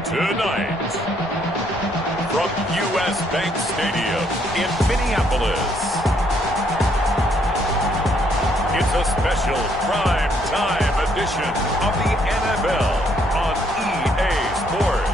Tonight, from U.S. Bank Stadium in Minneapolis, it's a special prime time edition of the NFL on EA Sports.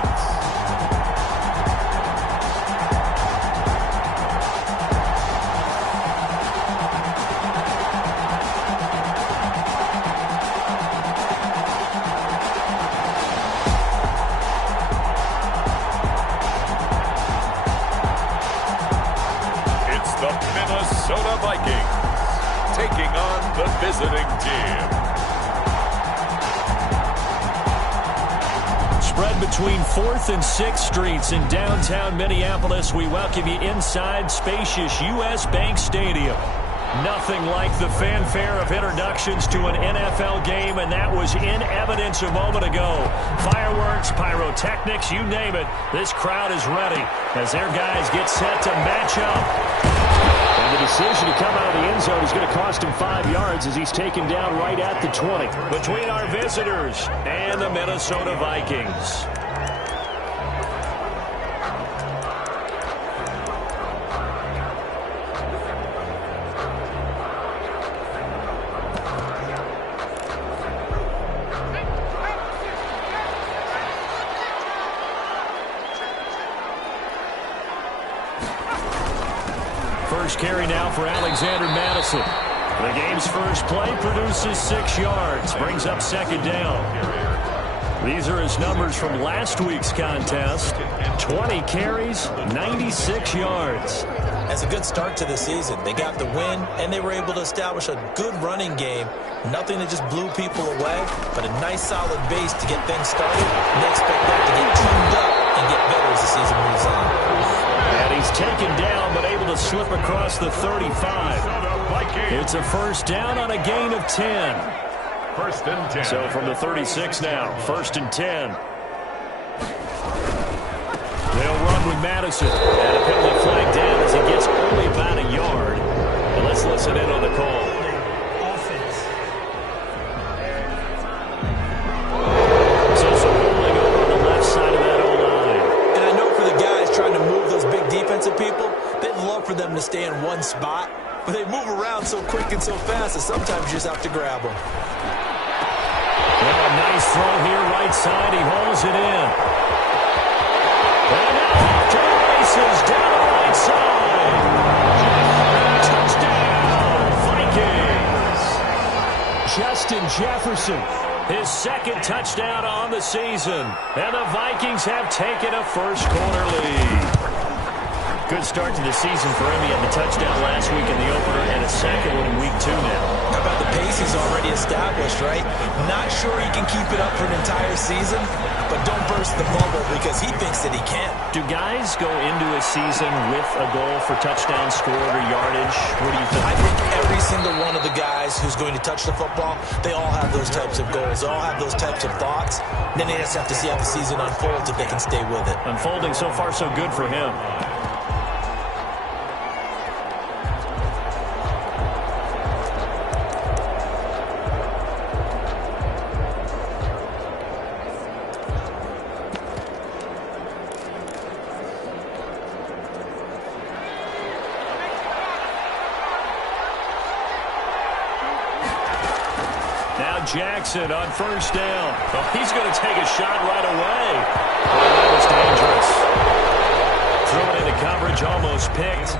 Minnesota Vikings taking on the visiting team. Spread between 4th and 6th Streets in downtown Minneapolis. We welcome you inside spacious U.S. Bank Stadium. Nothing like the fanfare of introductions to an NFL game, and that was in evidence a moment ago. Fireworks, pyrotechnics, you name it. This crowd is ready as their guys get set to match up. And the decision to come out of the end zone is going to cost him 5 yards as he's taken down right at the 20. Between our visitors and the Minnesota Vikings. First carry now for Alexander Madison. The game's first play produces 6 yards, brings up second down. These are his numbers from last week's contest. 20 carries, 96 yards. That's a good start to the season. They got the win, and they were able to establish a good running game. Nothing that just blew people away, but a nice solid base to get things started. And they expect that to get tuned up and get better as the season moves on. And he's taken down, but able to slip across the 35. It's a first down on a gain of 10. First and 10. So from the 36 now, first and 10. They'll run with Madison. And a penalty flag down as he gets only about a yard. And let's listen in on the call. So some rolling over on the left side of that O-line. And I know for the guys trying to move those big defensive people, they'd love for them to stay in one spot. But they move around so quick and so fast that sometimes you just have to grab them. Well, a nice throw here, right side. He hauls it in. And now off to the races, down the right side. Touchdown, Vikings. Justin Jefferson, his second touchdown on the season. And the Vikings have taken a first-quarter lead. Good start to the season for him. He had the touchdown last week in the opener and a second one in week 2 now. How about the pace he's already established, right? Not sure he can keep it up for an entire season, but don't burst the bubble because he thinks that he can. Do guys go into a season with a goal for touchdown scored or yardage? What do you think? I think every single one of the guys who's going to touch the football, they all have those types of goals. They all have those types of thoughts. Then they just have to see how the season unfolds if they can stay with it. Unfolding so far so good for him. Jackson on first down. Oh, he's going to take a shot right away. Oh, that was dangerous. Thrown into coverage, almost picked.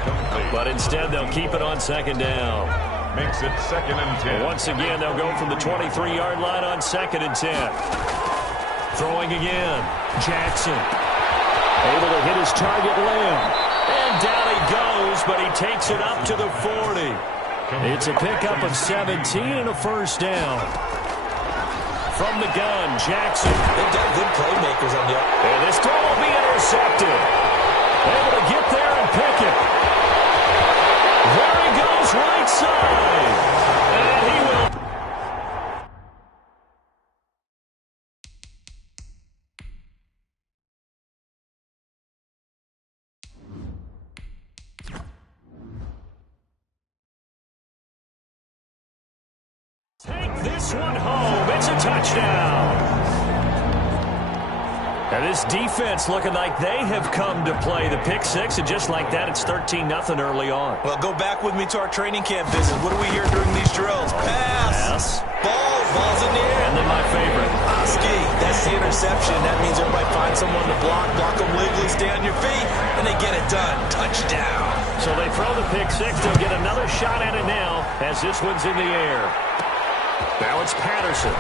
But instead, they'll keep it on second down. Makes it second and 10. Once again, they'll go from the 23-yard line on second and 10. Throwing again. Jackson. Able to hit his target limb. And down he goes, but he takes it up to the 40. It's a pickup of 17 and a first down. From the gun, Jackson. They've got good playmakers on the up. And this throw will be intercepted. Able to get there and pick it. There he goes, right side. And he will. Take this this one home. It's a touchdown. And this defense looking like they have come to play the pick six, and just like that, it's 13-0 early on. Well, go back with me to our training camp visit. What do we hear during these drills? Pass. Ball's in the air. And then my favorite. Oski, that's the interception. That means everybody find someone to block them legally, stay on your feet, and they get it done. Touchdown. So they throw the pick six. They'll get another shot at it now as this one's in the air. Now it's Patterson.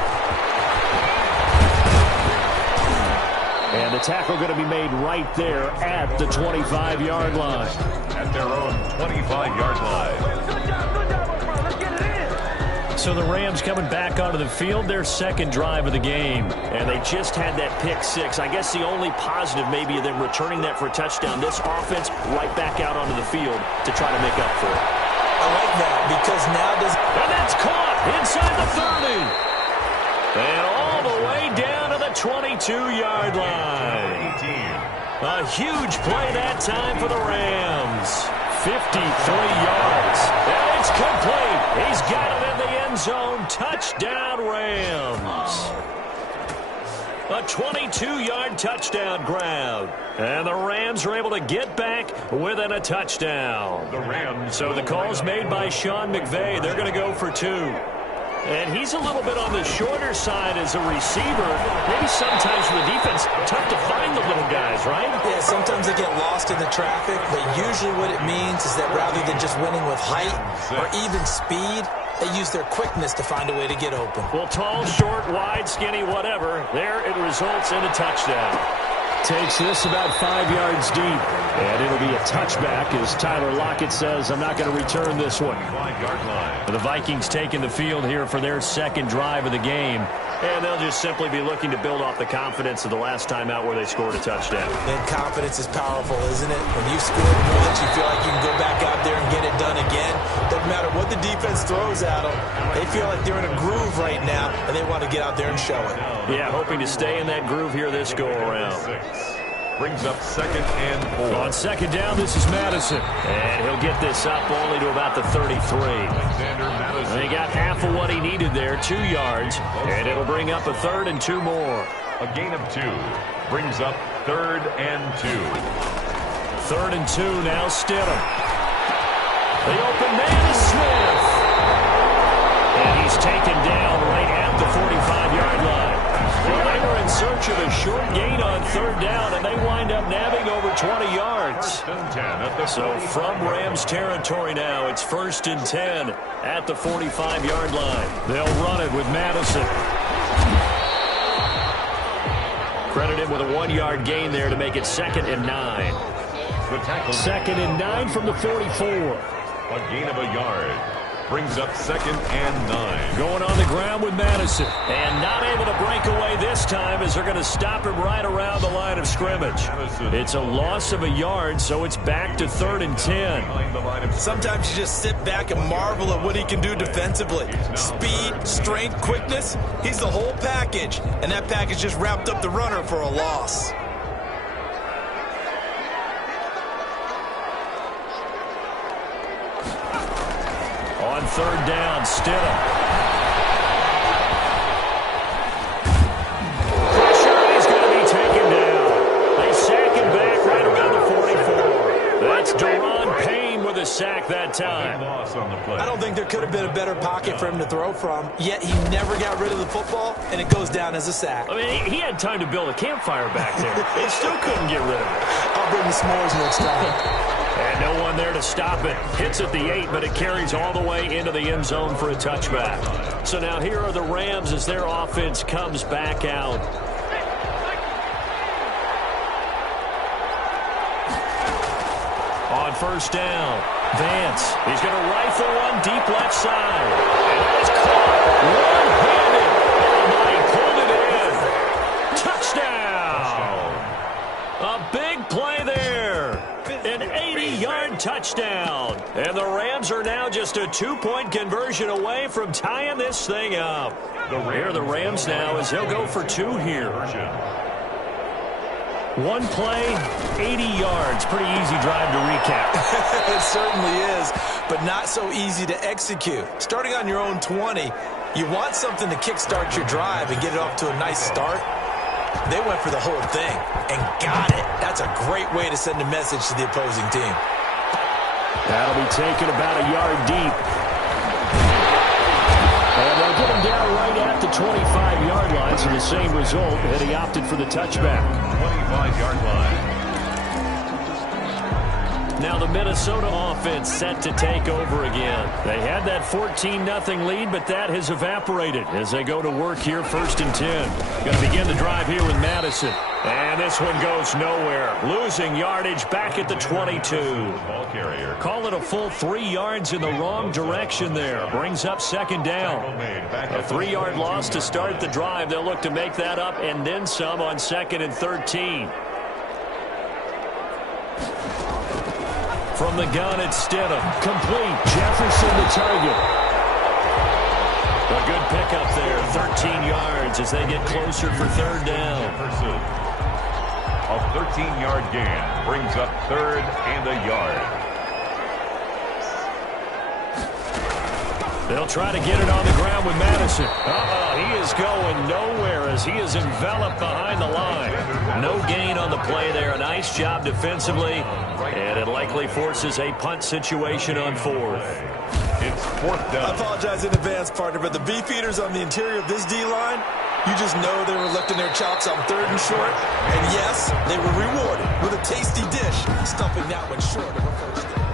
And the tackle going to be made right there at the 25-yard line. At their own 25-yard line. So the Rams coming back onto the field, their second drive of the game. And they just had that pick six. I guess the only positive maybe of them returning that for a touchdown. This offense right back out onto the field to try to make up for it. I like that because now this... And that's caught inside the 30. And all the way down to the 22-yard line. A huge play that time for the Rams. 53 yards. And it's complete. He's got it in the end zone. Touchdown, Rams. A 22-yard touchdown grab. And the Rams are able to get back within a touchdown. The Rams. So the call's made by Sean McVay. They're going to go for two. And he's a little bit on the shorter side as a receiver. Maybe sometimes for the defense, tough to find the little guys, right? Yeah, sometimes they get lost in the traffic, but usually what it means is that rather than just winning with height or even speed, they use their quickness to find a way to get open. Well, tall, short, wide, skinny, whatever. There it results in a touchdown. Takes this about 5 yards deep. And it'll be a touchback as Tyler Lockett says, I'm not going to return this one. 5-yard line. The Vikings taking the field here for their second drive of the game. And they'll just simply be looking to build off the confidence of the last time out where they scored a touchdown. And confidence is powerful, isn't it? When you score once, you feel like you can go back out there and get it done again. Doesn't matter what the defense throws at them. They feel like they're in a groove right now, and they want to get out there and show it. Yeah, hoping to stay in that groove here this go-around. Brings up 2nd and 4. On second down, this is Madison. And he'll get this up only to about the 33. And he got half of what he needed there, 2 yards. And it'll bring up a 3rd and 2 more. A gain of 2. Brings up 3rd and 2. 3rd and 2 now, Stidham. The open man is Smith. And he's taken down right at the 45-yard line. Well, they were in search of a short gain on 3rd down, and they wind up nabbing over 20 yards. So from Rams territory now, it's 1st and 10 at the 45-yard line. They'll run it with Madison. Credit him with a 1-yard gain there to make it 2nd and 9. 2nd and 9 from the 44. A gain of a yard. Brings up 2nd and 9. Going on the ground with Madison. And not able to break away this time as they're going to stop him right around the line of scrimmage. It's a loss of a yard, so it's back to 3rd and 10. Sometimes you just sit back and marvel at what he can do defensively. Speed, strength, quickness. He's the whole package. And that package just wrapped up the runner for a loss. On 3rd down, Stidham. Pressure, he's going to be taken down. They sack him back right around the 44. That's Deron Payne with a sack that time. I don't think there could have been a better pocket for him to throw from, yet he never got rid of the football, and it goes down as a sack. I mean, he had time to build a campfire back there. They still couldn't get rid of it. I'll bring the s'mores next time. And no one there to stop it. Hits at the 8, but it carries all the way into the end zone for a touchback. So now here are the Rams as their offense comes back out. On 1st down, Vance. He's going to rifle one deep left side. And that is caught one-handed. Oh, my, he pulled it in. Touchdown. A big play there. An 80-yard touchdown. And the Rams are now just a 2-point conversion away from tying this thing up. Here are the Rams now as they'll go for 2 here. One play, 80 yards. Pretty easy drive to recap. It certainly is, but not so easy to execute. Starting on your own 20, You want something to kickstart your drive and get it off to a nice start. They went for the whole thing and got it. That's a great way to send a message to the opposing team. That'll be taken about a yard deep. And they'll get him down right at the 25-yard line, so the same result, and he opted for the touchback. 25-yard line. Now the Minnesota offense set to take over again. They had that 14-0 lead, but that has evaporated as they go to work here, 1st and 10. Going to begin the drive here with Madison. And this one goes nowhere. Losing yardage back at the 22. Ball carrier. Call it a full 3 yards in the wrong direction there. Brings up 2nd down. A 3-yard loss to start the drive. They'll look to make that up and then some on 2nd and 13. From the gun, it's Stidham. Complete. Jefferson the target. A good pickup there. 13 yards as they get closer for 3rd down. Jefferson. A 13-yard gain brings up 3rd and a yard. They'll try to get it on the ground with Madison. He is going nowhere as he is enveloped behind the line. No gain on the play there. A nice job defensively, and it likely forces a punt situation on 4th. It's 4th down. I apologize in advance, partner, but the beefeaters on the interior of this D-line, you just know they were lifting their chops on 3rd and short. And yes, they were rewarded with a tasty dish, stuffing that one short of a 1st down.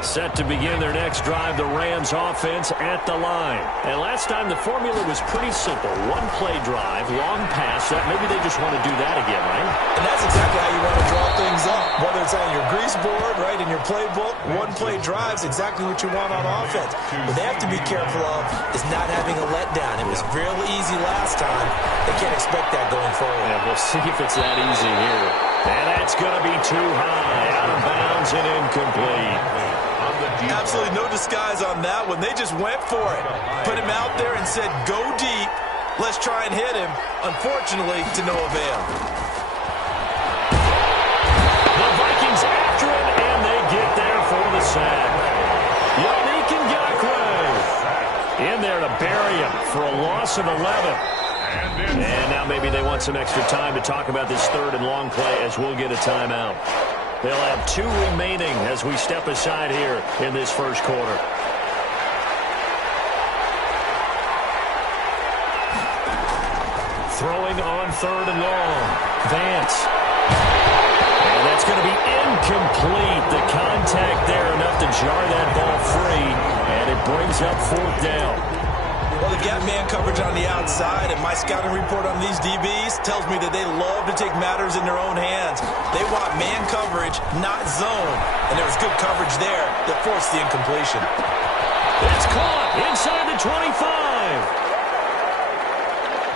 Set to begin their next drive, the Rams offense at the line. And last time the formula was pretty simple. 1-play drive, long pass. Maybe they just want to do that again, right? And that's exactly how you want to draw things up. Whether it's on your grease board, right, in your playbook, 1-play drive is exactly what you want on offense. What they have to be careful of is not having a letdown. It was real easy last time. They can't expect that going forward. Yeah, we'll see if it's that easy here. And that's going to be too high, out of bounds and incomplete. Absolutely no disguise on that one. They just went for it. Put him out there and said, go deep. Let's try and hit him. Unfortunately, to no avail. The Vikings after him, and they get there for the sack. Yannick Ngakoue in there to bury him for a loss of 11. And now maybe they want some extra time to talk about this 3rd and long play as we'll get a timeout. They'll have 2 remaining as we step aside here in this 1st quarter. Throwing on 3rd and long. Vance. And that's going to be incomplete. The contact there enough to jar that ball free. And it brings up 4th down. Well, they got man coverage on the outside, and my scouting report on these DBs tells me that they love to take matters in their own hands. They want man coverage, not zone. And there was good coverage there that forced the incompletion. It's caught inside the 25.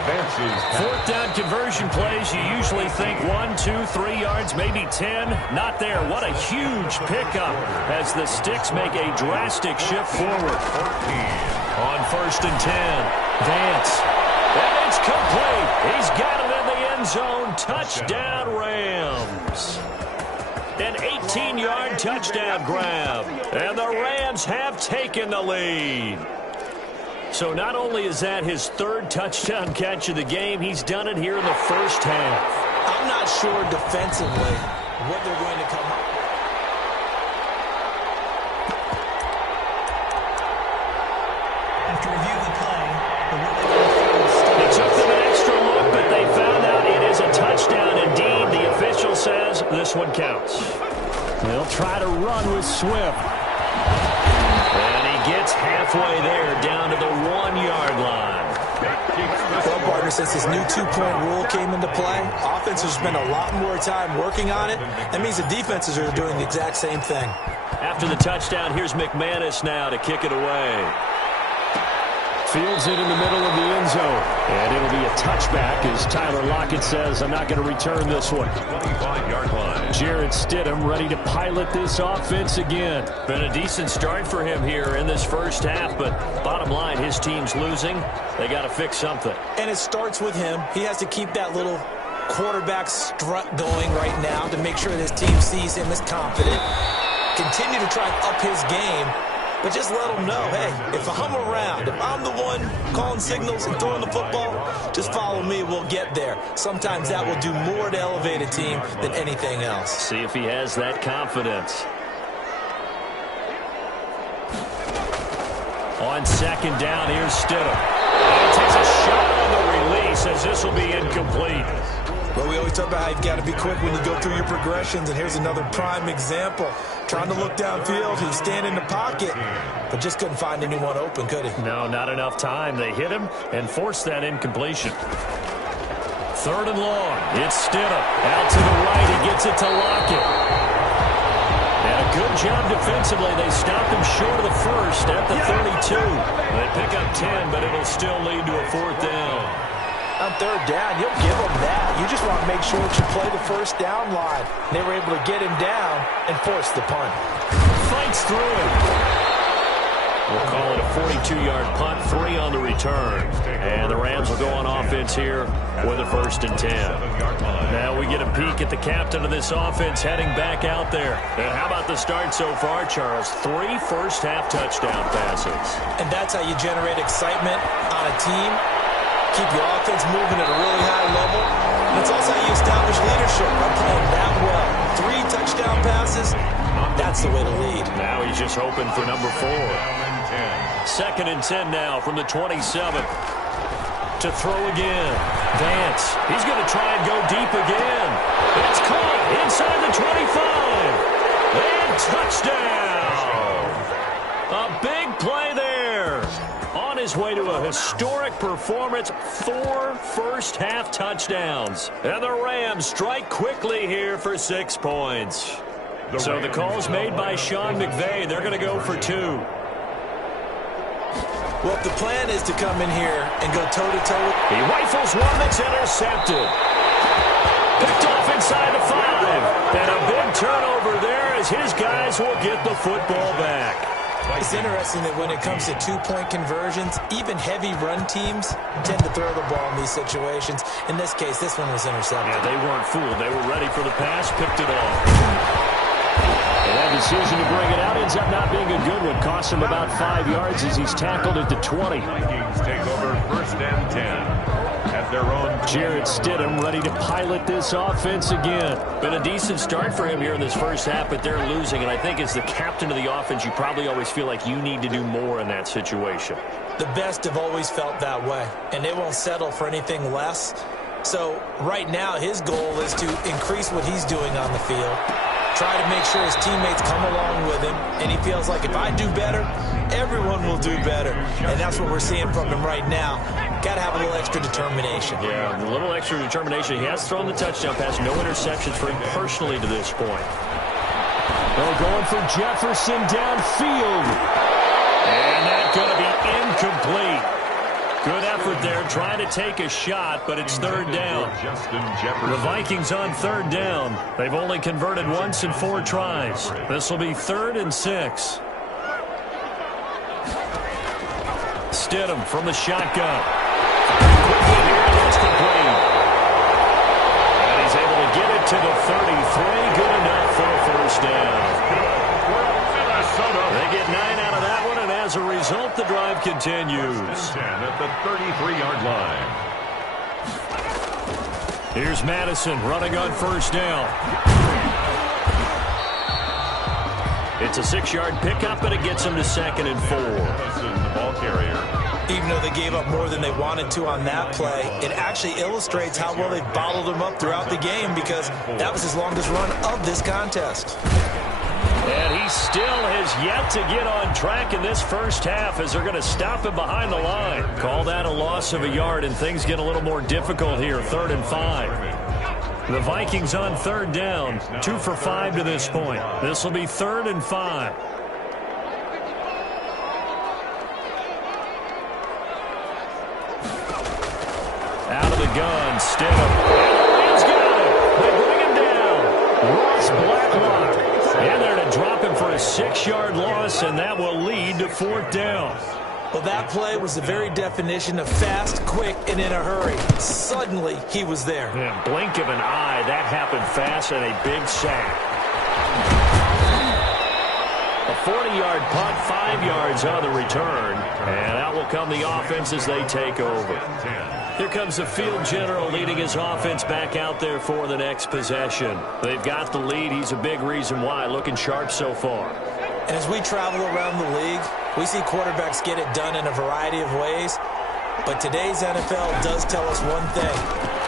Vance's 4th down conversion plays, you usually think 1, 2, 3 yards, maybe 10. Not there. What a huge pickup as the Sticks make a drastic shift forward. 14. On 1st and 10, Vance. And it's complete. He's got it in the end zone. Touchdown, Rams. An 18-yard touchdown grab. And the Rams have taken the lead. So not only is that his 3rd touchdown catch of the game, he's done it here in the 1st half. I'm not sure defensively what they're going to come up with. After review the play, it took them an extra look, but they found out it is a touchdown indeed. The official says this one counts. They'll try to run with Swift. And he gets halfway there, down to the 1-yard line. Well, partner, since this new 2-point rule came into play, offenses spend a lot more time working on it. That means the defenses are doing the exact same thing. After the touchdown, here's McManus now to kick it away. Fields it in the middle of the end zone. And it'll be a touchback as Tyler Lockett says, I'm not going to return this one. 25-yard line. Jarrett Stidham ready to pilot this offense again. Been a decent start for him here in this 1st half, but bottom line, his team's losing. They got to fix something. And it starts with him. He has to keep that little quarterback strut going right now to make sure that his team sees him as confident. Continue to try and up his game. but just let them know, hey, if I'm around, if I'm the one calling signals and throwing the football, just follow me, we'll get there. Sometimes that will do more to elevate a team than anything else. See if he has that confidence. On second down, here's Stidham. And he takes a shot on the release as this will be incomplete. Well, we always talk about how you've got to be quick when you go through your progressions, and here's another prime example. Trying to look downfield, he was standing in the pocket, but just couldn't find anyone open, could he? No, not enough time. They hit him and forced that incompletion. Third and long. It's Stidham. Out to the right. He gets it to Lockett. And a good job defensively. They stopped him short of the first at the 32. They pick up 10, but it'll still lead to a fourth down. On third down, you'll give them that. You just want to make sure that you play the first down line. They were able to get him down and force the punt. Fights through it. We'll call it a 42-yard punt, 3 on the return. And the Rams will go on offense here with a 1st and 10. Now we get a peek at the captain of this offense heading back out there. And how about the start so far, Charles? 3 first-half touchdown passes. And that's how you generate excitement on a team. Keep your offense moving at a really high level. And it's also how you establish leadership by playing that well. 3 touchdown passes, that's the way to lead. Now he's just hoping for number 4. 2nd and 10 now from the 27. To throw again. Vance. He's going to try and go deep again. It's caught inside the 25. And touchdown. A big play there. On his way to a historic performance, 4 first-half touchdowns. And the Rams strike quickly here for 6 points. So the call's made by Sean McVay. They're going to go for 2. Well, if the plan is to come in here and go toe-to-toe. He rifles one that's intercepted. Picked off inside the 5. And a big turnover there as his guys will get the football back. It's interesting that when it comes to 2-point conversions, even heavy run teams tend to throw the ball in these situations. In this case, this one was intercepted. Yeah, they weren't fooled. They were ready for the pass, picked it off. And that decision to bring it out ends up not being a good one. Cost him about 5 yards as he's tackled at the 20. Vikings take over 1st and 10. At their own. Jared Stidham ready to pilot this offense again. Been a decent start for him here in this first half, but they're losing. And I think as the captain of the offense, you probably always feel like you need to do more in that situation. The best have always felt that way, and they won't settle for anything less. So right now, his goal is to increase what he's doing on the field, try to make sure his teammates come along with him, and he feels like if I do better, everyone will do better. And that's what we're seeing from him right now. Got to have a little extra determination. Yeah, a little extra determination. He has thrown the touchdown pass. No interceptions for him personally to this point. They're going for Jefferson downfield. And that's going to be incomplete. Good effort there, trying to take a shot, but it's 3rd down. The Vikings on 3rd down. They've only converted once in 4 tries. This will be 3rd and 6. Stidham from the shotgun. Quickly here, that's complete. And he's able to get it to the 33. Good enough for a 1st down. They get 9 out of that one, and as a result, the drive continues. 10 at the 33-yard line. Here's Madison running on 1st down. It's a 6-yard pickup, and it gets him to 2nd and 4. The ball carrier. Even though they gave up more than they wanted to on that play, it actually illustrates how well they bottled him up throughout the game because that was his longest run of this contest. And he still has yet to get on track in this first half as they're going to stop him behind the line. Call that a loss of a yard, and things get a little more difficult here, 3rd and 5. The Vikings on 3rd down, 2 for 5 to this point. This will be 3rd and 5. Out of the gun, Stidham. He's got it. They bring him down. Ross Blacklock. And they're to drop him for a 6-yard loss, and that will lead to 4th down. Well, that play was the very definition of fast, quick, and in a hurry. Suddenly, he was there. Yeah, blink of an eye. That happened fast and a big sack. A 40-yard punt, 5 yards on the return. And out will come the offense as they take over. Here comes the field general leading his offense back out there for the next possession. They've got the lead. He's a big reason why. Looking sharp so far. And as we travel around the league, we see quarterbacks get it done in a variety of ways. But today's NFL does tell us one thing.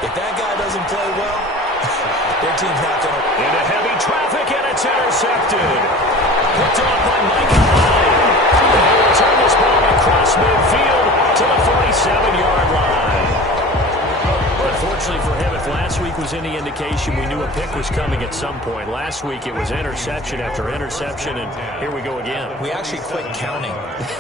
If that guy doesn't play well, their team's not going to. Into heavy traffic, and it's intercepted. Picked off by Micah Hyde. They return this ball across midfield to the 47-yard line. Unfortunately for him, if last week was any indication, we knew a pick was coming at some point. Last week it was interception after interception, and here we go again. We actually quit counting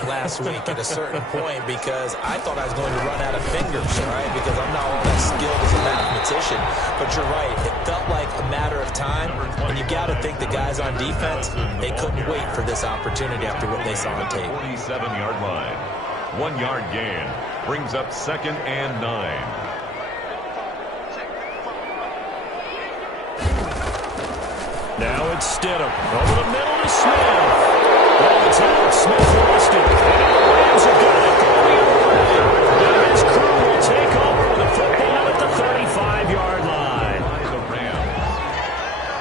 last week at a certain point because I thought I was going to run out of fingers, right? Because I'm not all that skilled as a mathematician. But you're right. It felt like a matter of time, and you got to think the guys on defense, they couldn't wait for this opportunity after what they saw on tape. 47-yard line. 1 yard gain. Brings up 2nd and 9. Now it's Stidham. Over the middle to Smith. Well, it's out. Smith lost it. And the Rams have got it going away. Now his crew will take over with the football at the 35-yard line.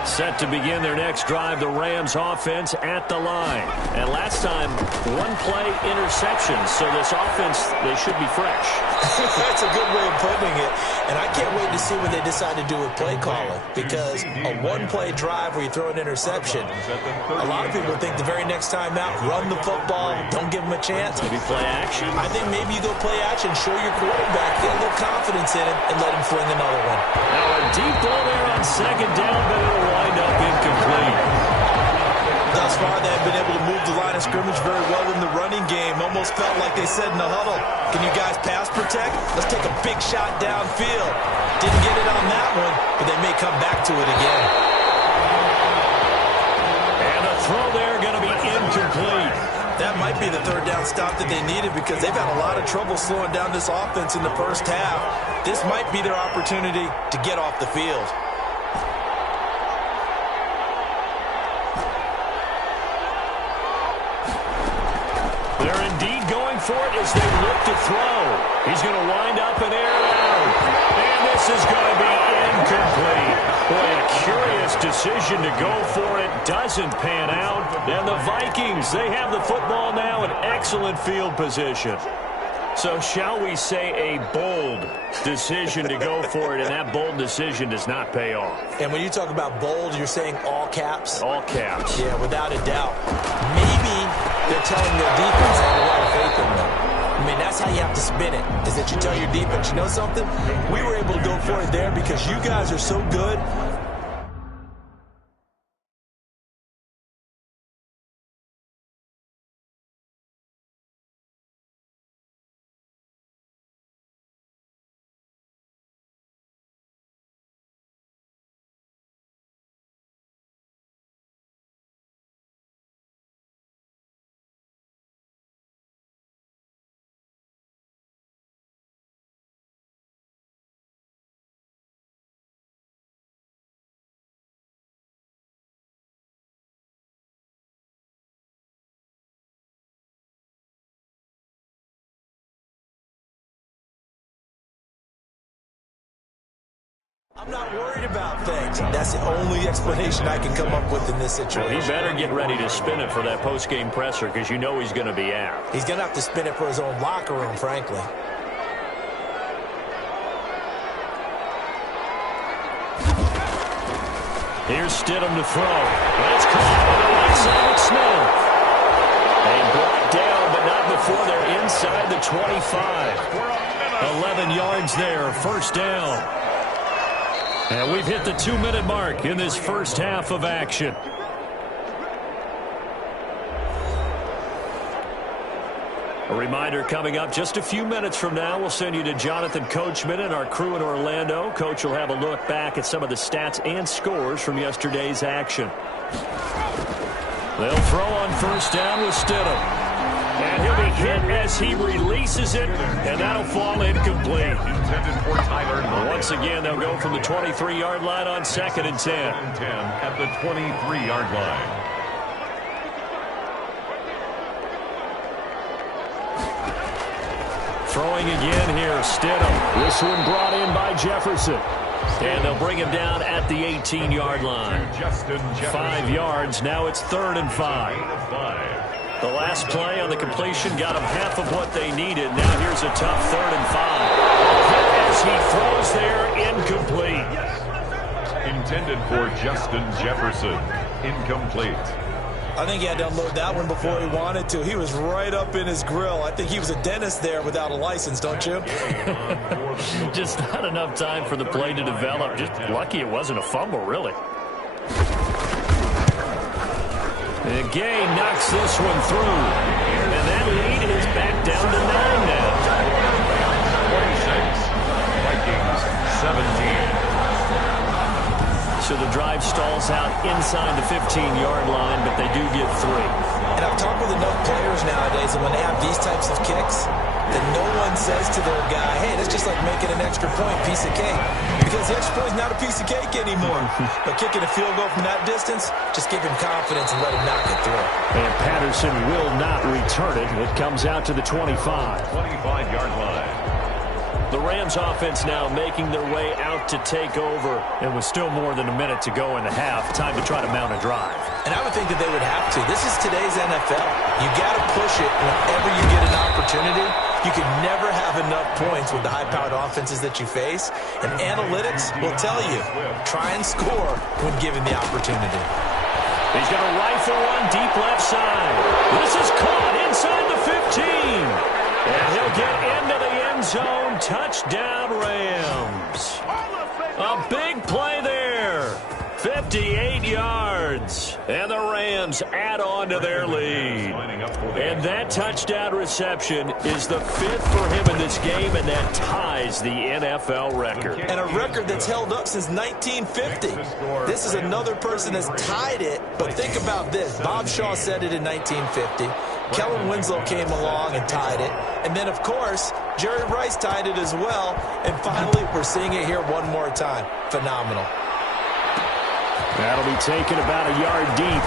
Set to begin their next drive, the Rams offense at the line. And last time, one play interception. So this offense, they should be fresh. That's a good way of putting it. And I can't wait to see what they decide to do with play calling. Because a one-play drive where you throw an interception, a lot of people think the very next time out, run the football, don't give them a chance. Maybe play action. I think maybe you go play action, show your quarterback, get a little confidence in him, and let him fling another one. Now a deep ball there on 2nd down, but it'll wind up incomplete. Thus far, they have been able to move the line of scrimmage very well in the running game. Almost felt like they said in the huddle, can you guys pass protect? Let's take a big shot downfield. Didn't get it on that one, but they may come back to it again. And a throw there going to be incomplete. That might be the 3rd down stop that they needed because they've had a lot of trouble slowing down this offense in the first half. This might be their opportunity to get off the field. They're indeed going for it as they look to throw. He's going to wind up and air it out. And this is going to be incomplete. Boy, a curious decision to go for it. Doesn't pan out. And the Vikings, they have the football now in excellent field position. So shall we say a bold decision to go for it, and that bold decision does not pay off. And when you talk about bold, you're saying all caps? All caps. Yeah, without a doubt. Maybe they're telling their defense they have a lot of faith in them. I mean, that's how you have to spin it, is that you tell your defense, you know something? We were able to go for it there because you guys are so good. I'm not worried about things. That's the only explanation I can come up with in this situation. Well, he better get ready to spin it for that post-game presser because you know he's going to be out. He's going to have to spin it for his own locker room, frankly. Here's Stidham to throw. And it's caught on the right side of Smith. And brought down, but not before they're inside the 25. 11 yards there, 1st down. And we've hit the 2-minute mark in this first half of action. A reminder coming up just a few minutes from now, we'll send you to Jonathan Coachman and our crew in Orlando. Coach will have a look back at some of the stats and scores from yesterday's action. They'll throw on 1st down with Stidham. And he'll be hit as he releases it, and that'll fall incomplete. Once again, they'll go from the 23-yard line on 2nd and 10. At the 23-yard line. Throwing again here, Stidham. This one brought in by Jefferson. And they'll bring him down at the 18-yard line. 5 yards. Now it's 3rd and 5. The last play on the completion got them half of what they needed. Now here's a tough 3rd and 5. As he throws there, incomplete. Intended for Justin Jefferson. Incomplete. I think he had to unload that one before he wanted to. He was right up in his grill. I think he was a dentist there without a license, don't you? Just not enough time for the play to develop. Just lucky it wasn't a fumble, really. And Gay knocks this one through. And that lead is back down to 9 now. 26. Vikings 17. So the drive stalls out inside the 15-yard line, but they do get 3. And I've talked with enough players nowadays, and when they have these types of kicks, that no one says to their guy, hey, that's just like making an extra point, piece of cake. Because the extra point is not a piece of cake anymore. But kicking a field goal from that distance, just give him confidence and let him knock it through. And Patterson will not return it. It comes out to the 25. 25-yard line. The Rams offense now making their way out to take over. And with still more than a minute to go in the half, time to try to mount a drive. And I would think that they would have to. This is today's NFL. You got to push it whenever you get an opportunity. You can never have enough points with the high-powered offenses that you face. And analytics will tell you, try and score when given the opportunity. He's going to rifle one deep left side. This is caught inside the 15. And he'll get into the end zone. Touchdown, Rams. A big play there. 58 yards. And the Rams add on to their lead. And that touchdown reception is the 5th for him in this game, and that ties the NFL record. And a record that's held up since 1950. This is another person that's tied it, but think about this. Bob Shaw said it in 1950. Kellen Winslow came along and tied it. And then, of course, Jerry Rice tied it as well. And finally, we're seeing it here one more time. Phenomenal. That'll be taken about a yard deep.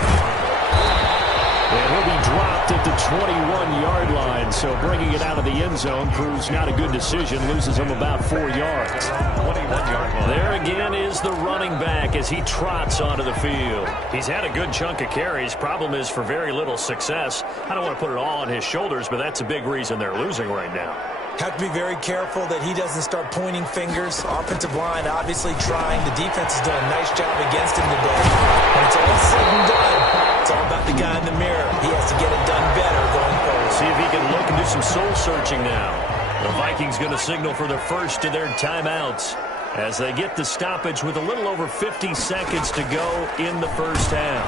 And he'll be dropped at the 21-yard line. So bringing it out of the end zone proves not a good decision. Loses him about 4 yards. 21-yard line. There again is the running back as he trots onto the field. He's had a good chunk of carries. Problem is for very little success. I don't want to put it all on his shoulders, but that's a big reason they're losing right now. Have to be very careful that he doesn't start pointing fingers. Offensive line obviously trying. The defense has done a nice job against him today. When it's all said and done, it's all about the guy in the mirror. He has to get it done better going forward. See if he can look and do some soul searching now. The Vikings going to signal for the first of their timeouts as they get the stoppage with a little over 50 seconds to go in the first half.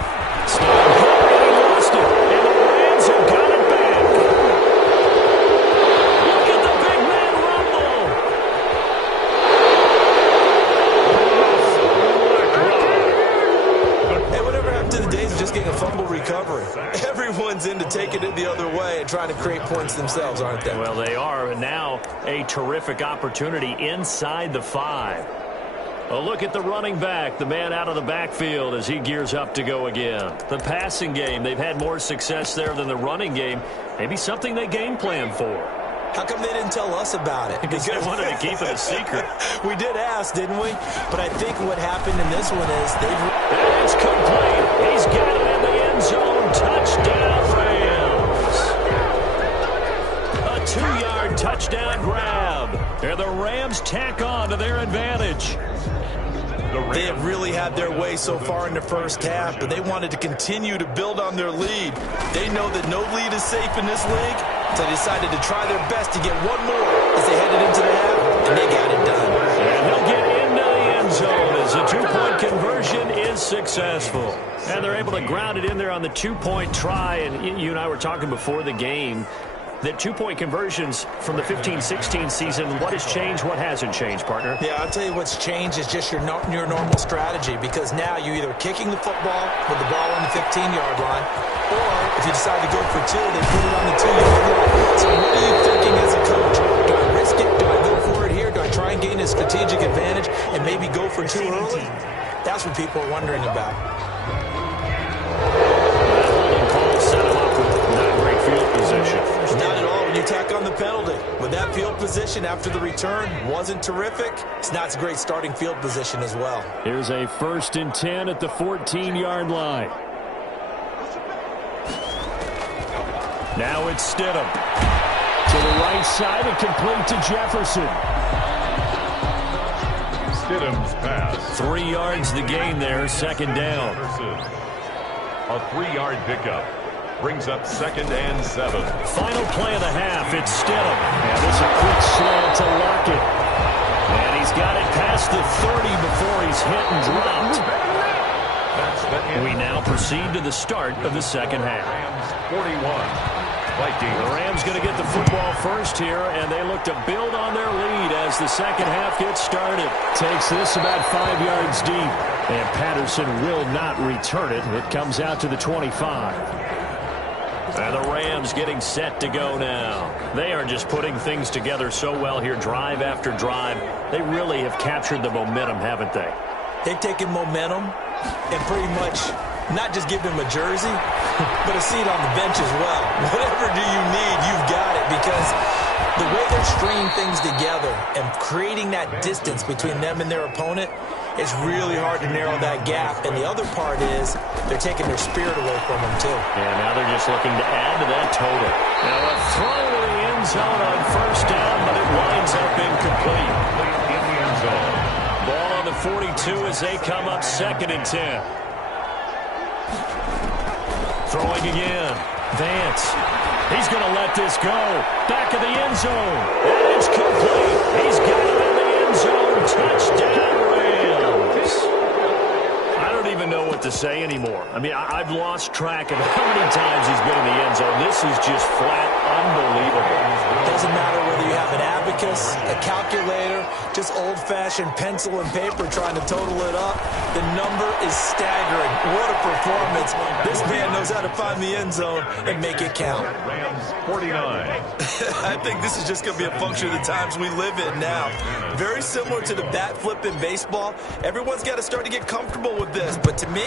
He lost it, and the Rams have got it back. Look at the big man rumble. Hey, whatever happened to the days of just getting a fumble recovery? Everyone's into taking it the other way and trying to create points themselves, aren't they? Well, they are. And now a terrific opportunity inside the 5. A look at the running back, the man out of the backfield as he gears up to go again. The passing game, they've had more success there than the running game. Maybe something they game plan for. How come they didn't tell us about it? Because they wanted to keep it a secret. We did ask, didn't we? But I think what happened in this one is they've... It's complete. He's got it in the end zone. Touchdown, Rams. A 2-yard touchdown grab. And the Rams tack on to their advantage. They have really had their way so far in the first half, but they wanted to continue to build on their lead. They know that no lead is safe in this league, so they decided to try their best to get one more as they headed into the half, and they got it done. And he'll get into the end zone as the 2-point conversion is successful. And they're able to ground it in there on the 2-point try, and you and I were talking before the game that 2-point conversions from the 15-16 season, what has changed, what hasn't changed, partner? Yeah, I'll tell you what's changed is just your normal strategy, because now you're either kicking the football with the ball on the 15-yard line, or if you decide to go for 2, they put it on the 2-yard line. So what are you thinking as a coach? Do I risk it? Do I go for it here? Do I try and gain a strategic advantage and maybe go for 2 early? That's what people are wondering about. Holding call set him up with not great field position. Not at all. When you tack on the penalty. With that field position after the return wasn't terrific, it's not a great starting field position as well. Here's a 1st and 10 at the 14-yard line. Now it's Stidham. To the right side and complete to Jefferson. Stidham's pass. 3 yards the gain there, 2nd down. A 3-yard pickup. Brings up 2nd and 7. Final play of the half, it's Stidham. And this is a quick slant to Lockett. And he's got it past the 30 before he's hit and dropped. That's the end. We now proceed to the start of the second half. Rams 41. Vikings. The Rams going to get the football first here, and they look to build on their lead as the second half gets started. Takes this about 5 yards deep, and Patterson will not return it. It comes out to the 25. And the Rams getting set to go now. They are just putting things together so well here, drive after drive. They really have captured the momentum, haven't they? They've taken momentum and pretty much not just give him a jersey, but a seat on the bench as well. Whatever do you need, you've got it, because the way they're stringing things together and creating that distance between them and their opponent, it's really hard to narrow that gap. And the other part is they're taking their spirit away from them, too. Yeah, now they're just looking to add to that total. Now a throw to the end zone on 1st down, but it winds up incomplete. In the end zone. Ball on the 42 as they come up 2nd and 10. Throwing again. Vance. He's going to let this go. Back of the end zone. And it's complete. He's got it in the end zone. Touchdown, Rams. I don't even know what to say anymore. I mean, I've lost track of how many times he's been in the end zone. This is just flat unbelievable. It doesn't matter whether you have an abacus, a calculator, just old-fashioned pencil and paper trying to total it up. The number is staggering. What a performance. This man knows how to find the end zone and make it count. Rams 49. I think this is just going to be a function of the times we live in now. Very similar to the bat flip in baseball. Everyone's got to start to get comfortable with this. But to me,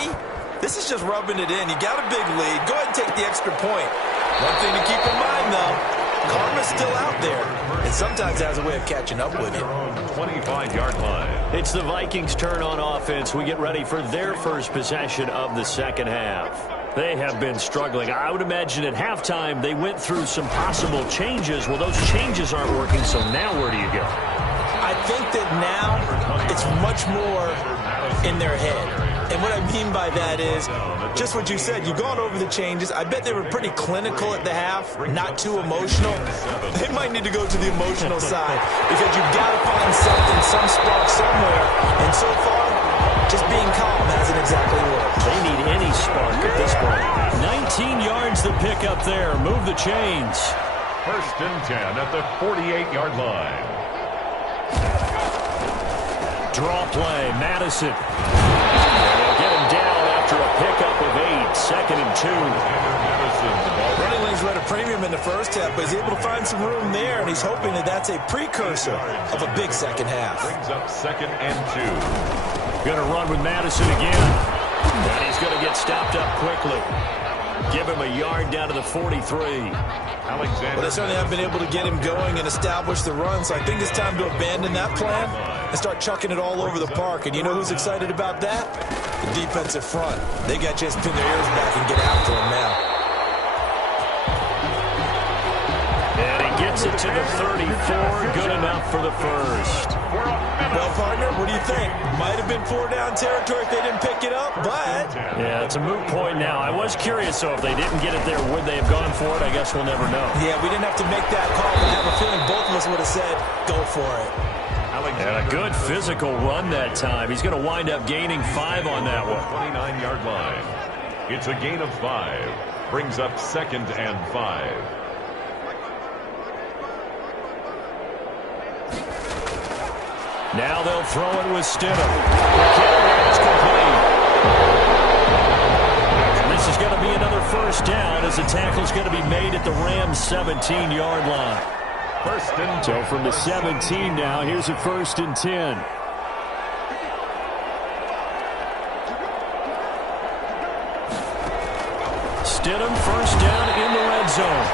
this is just rubbing it in. You got a big lead. Go ahead and take the extra point. One thing to keep in mind, though, karma's still out there, and sometimes has a way of catching up with you. 25-yard line. It's the Vikings' turn on offense. We get ready for their first possession of the second half. They have been struggling. I would imagine at halftime they went through some possible changes. Well, those changes aren't working, so now where do you go? I think that now it's much more in their head. And what I mean by that is just what you said. You've gone over the changes. I bet they were pretty clinical at the half, not too emotional. They might need to go to the emotional side because you've got to find something, some spark somewhere. And so far, just being calm hasn't exactly worked. They need any spark at this point. 19 yards to pick up there. Move the chains. 1st and 10 at the 48-yard line. Draw play, Madison. And they'll get him down after a pickup of 8. 2nd and 2. Running lanes were at a premium in the first half, but he's able to find some room there, and he's hoping that that's a precursor of a big second half. Brings up 2nd and 2. Going to run with Madison again. And he's going to get stopped up quickly. Give him a yard down to the 43. Alexander. Well, they certainly have been able to get him going and establish the run, so I think it's time to abandon that plan and start chucking it all over the park. And you know who's excited about that? The defensive front. They got just pin their ears back and get after him now. And he gets it to the 34. Good enough for the first. Well, partner, what do you think? Might have been 4-down territory if they didn't pick it up, but... Yeah, it's a moot point now. I was curious, so if they didn't get it there, would they have gone for it? I guess we'll never know. Yeah, we didn't have to make that call, but I have a feeling both of us would have said, go for it. And a good physical run that time. He's going to wind up gaining 5 on that one. 29-yard line. It's a gain of 5. Brings up 2nd and 5. Now they'll throw it with Stidham. It's complete. And this is going to be another first down as the tackle's going to be made at the Rams' 17-yard line. 1st and 10. So from the 17 now, here's a 1st and 10. Stidham first down in the red zone.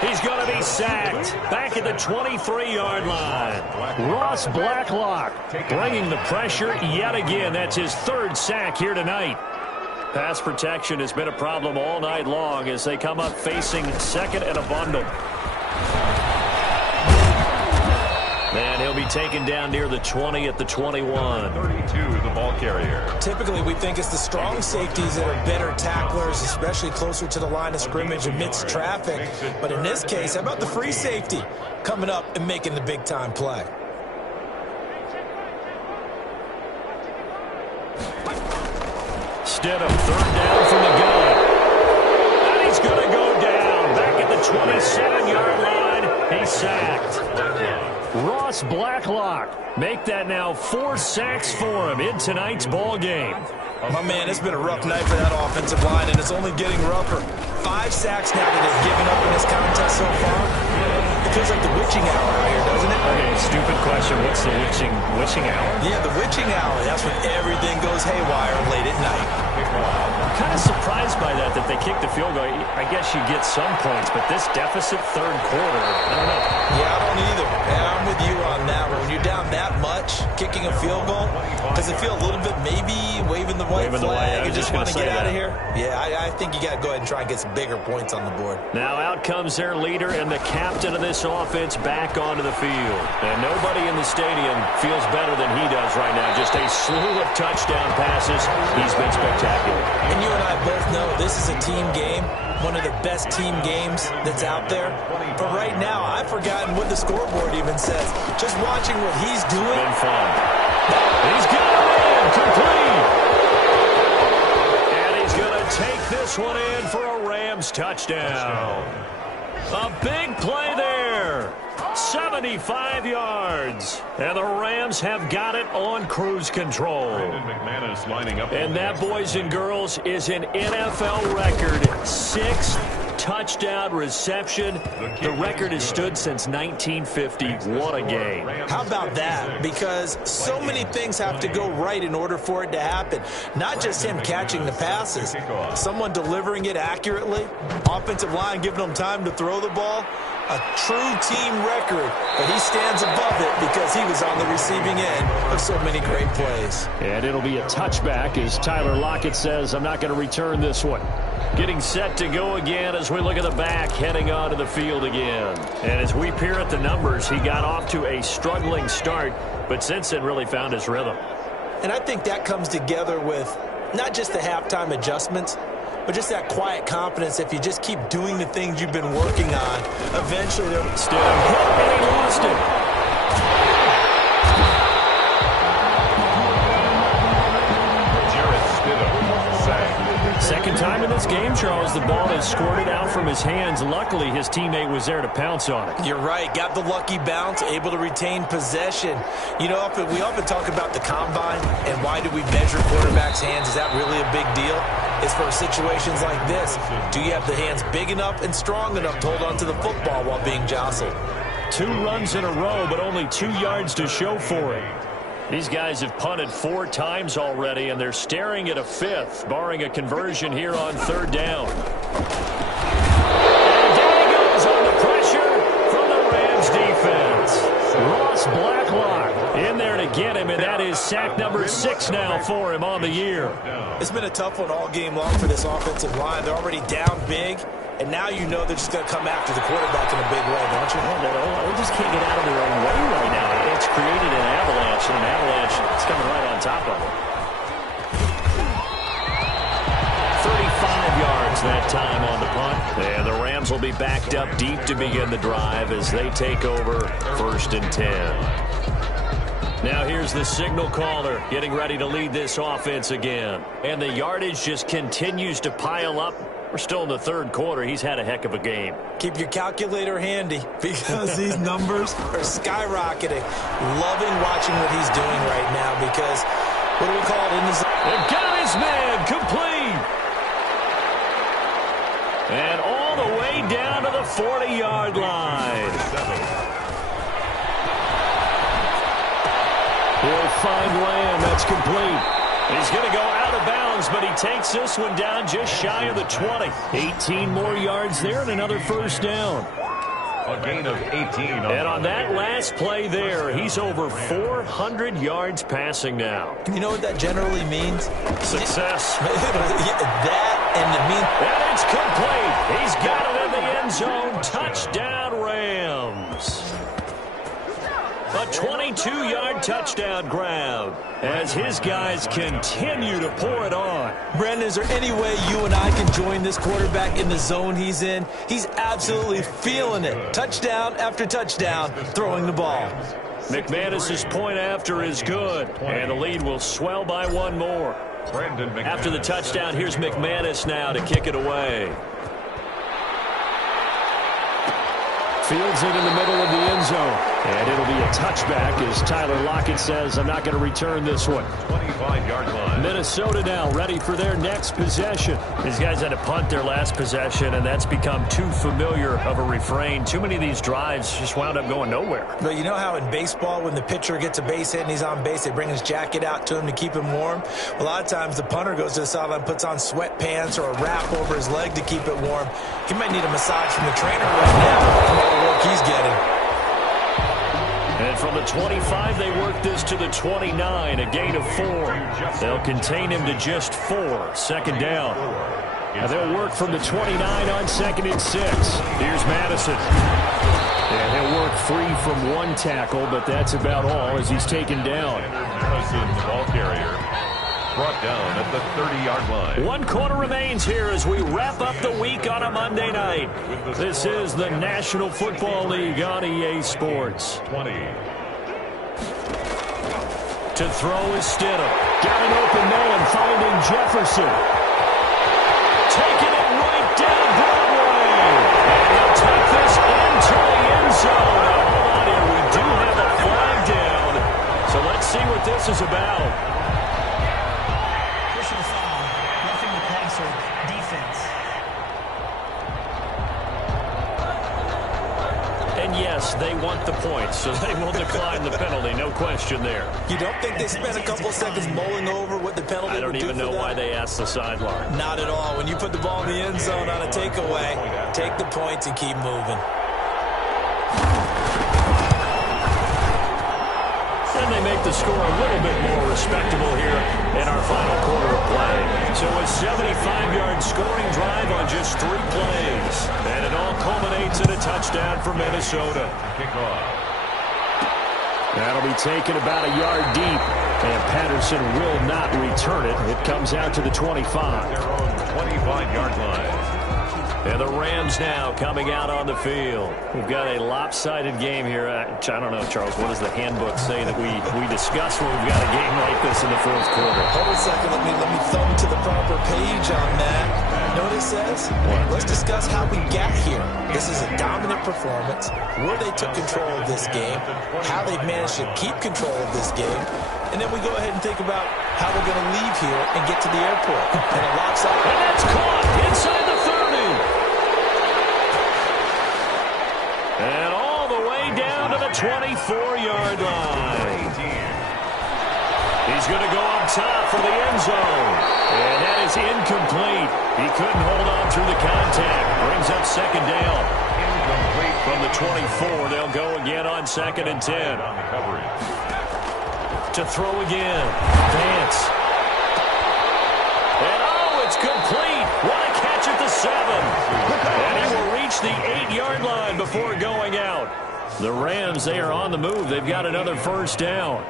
He's going to be sacked. Back at the 23-yard line. Ross Blacklock bringing the pressure yet again. That's his third sack here tonight. Pass protection has been a problem all night long as they come up facing second and a bundle. And he'll be taken down near the 20 at the 21. 32, the ball carrier. Typically, we think it's the strong safeties that are better tacklers, especially closer to the line of scrimmage amidst traffic. But in this case, how about the free safety coming up and making the big-time play? Stidham, third down from the gun. And he's going to go down. Back at the 27-yard line. He's sacked. Ross Blacklock make that now 4 sacks for him in tonight's ball game. My man, it's been a rough night for that offensive line, and it's only getting rougher. 5 sacks now that they've given up in this contest so far. It feels like the witching hour out here, doesn't it? Okay, stupid question. What's the witching hour? Yeah, the witching hour. That's when everything goes haywire late at night. I'm kind of surprised by that they kicked the field goal. I guess you get some points, but this deficit third quarter, I don't know. Yeah, I don't either. And I'm with you on that one. When you're down that much, kicking a field goal, does it feel a little bit maybe waving the white flag and just want to get out of here? Yeah, I think you got to go ahead and try and get some bigger points on the board. Now out comes their leader and the captain of this offense back onto the field. And nobody in the stadium feels better than he does right now. Just a slew of touchdown passes. He's been spectacular. And you and I both know this is a team game, one of the best team games that's out there. But right now, I've forgotten what the scoreboard even says. Just watching what he's doing. Been fun. He's got it in, complete. And he's going to take this one in for a Rams touchdown. A big play there. 75 yards. And the Rams have got it on cruise control. And that, boys and girls, is an NFL record. 6th touchdown reception. The record has stood since 1950. What a game. How about that? Because so many things have to go right in order for it to happen. Not just him catching the passes. Someone delivering it accurately. Offensive line giving them time to throw the ball. A true team record, but he stands above it because he was on the receiving end of so many great plays. And it'll be a touchback as Tyler Lockett says, I'm not going to return this one. Getting set to go again as we look at the back, heading onto the field again. And as we peer at the numbers, he got off to a struggling start, but since then really found his rhythm. And I think that comes together with not just the halftime adjustments, but just that quiet confidence. If you just keep doing the things you've been working on, eventually they'll still hit, and he lost it. Second time in this game, Charles, the ball has squirted out from his hands. Luckily, his teammate was there to pounce on it. You're right. Got the lucky bounce, able to retain possession. You know, we often talk about the combine and why do we measure quarterbacks' hands. Is that really a big deal? It's for situations like this. Do you have the hands big enough and strong enough to hold onto the football while being jostled? 2 runs in a row, but only 2 yards to show for it. These guys have punted 4 times already, and they're staring at a 5th, barring a conversion here on 3rd down. And there he goes on the pressure from the Rams defense. Ross Blacklock in there to get him, and that is sack number 6 now for him on the year. It's been a tough one all game long for this offensive line. They're already down big, and now you know they're just going to come after the quarterback in a big way, don't you? They just can't get out of their own way right now. It's created an avalanche, and an avalanche is coming right on top of it. 35 yards that time on the punt. And the Rams will be backed up deep to begin the drive as they take over 1st and 10. Now here's the signal caller getting ready to lead this offense again. And the yardage just continues to pile up. We're still in the 3rd quarter. He's had a heck of a game. Keep your calculator handy because these numbers are skyrocketing. Loving watching what he's doing right now because, what do we call it? They've got his man complete. And all the way down to the 40-yard line. He'll find Lamb. That's complete. He's going to go out of bounds, but he takes this one down just shy of the 20. 18 more yards there and another first down. A gain of 18. And on that last play there, he's over 400 yards passing now. You know what that generally means? Success. That and it means... And it's complete. He's got it in the end zone. Touchdown, Rams. A 22-yard touchdown grab as his guys continue to pour it on. Brandon, is there any way you and I can join this quarterback in the zone he's in? He's absolutely feeling it. Touchdown after touchdown, throwing the ball. McManus's point after is good, and the lead will swell by one more. After the touchdown, here's McManus now to kick it away. Fields it in the middle of the end zone. And it'll be a touchback as Tyler Lockett says, I'm not going to return this one. 25-yard line. Minnesota now ready for their next possession. These guys had to punt their last possession, and that's become too familiar of a refrain. Too many of these drives just wound up going nowhere. But you know how in baseball, when the pitcher gets a base hit and he's on base, they bring his jacket out to him to keep him warm? A lot of times the punter goes to the sideline, puts on sweatpants or a wrap over his leg to keep it warm. He might need a massage from the trainer right now from all the work he's getting. And from the 25, they work this to the 29, a gain of 4. They'll contain him to just 4. Second down. And they'll work from the 29 on 2nd and 6. Here's Madison. And he'll work free from one tackle, but that's about all as he's taken down. Madison, the ball carrier, brought down at the 30-yard line. 1 quarter remains here as we wrap up the week on a Monday night. This is the National Football League on EA Sports. 20. To throw is Stidham. Got an open man finding Jefferson. Taking it right down Broadway. And he'll take this into the end zone. Hold on here. We do have a flag down. So let's see what this is about. And yes, they want the points, so they will decline the penalty, no question there. You don't think they spent a couple seconds mulling over what the penalty I don't would do even for know them? why they asked the sideline. Not at all. When you put the ball in the end zone on a takeaway, take the points and keep moving. And they make the score a little bit more respectable here in our final quarter of play. So a 75-yard scoring drive on just 3 plays. And it all culminates in a touchdown for Minnesota. Kickoff. That'll be taken about a yard deep. And Patterson will not return it. It comes out to the 25. Their own 25-yard line. And the Rams now coming out on the field. We've got a lopsided game here. I don't know, Charles, what does the handbook say that we discuss when we've got a game like this in the fourth quarter? Hold a second. Let me thumb to the proper page on that. You know what it says? Let's discuss how we got here. This is a dominant performance, where they took control of this game, how they've managed to keep control of this game, and then we go ahead and think about how we're going to leave here and get to the airport. And a lopsided... And that's caught inside the 30. And all the way down to the 24-yard line. He's going to go up top for the end zone. And that is incomplete. He couldn't hold on through the contact. Brings up second down. Incomplete from the 24. They'll go again on 2nd and 10. On the coverage. To throw again. Vance. And oh, it's complete. What a catch at the 7. And he will reach the 8-yard line before going out. The Rams, they are on the move. They've got another first down.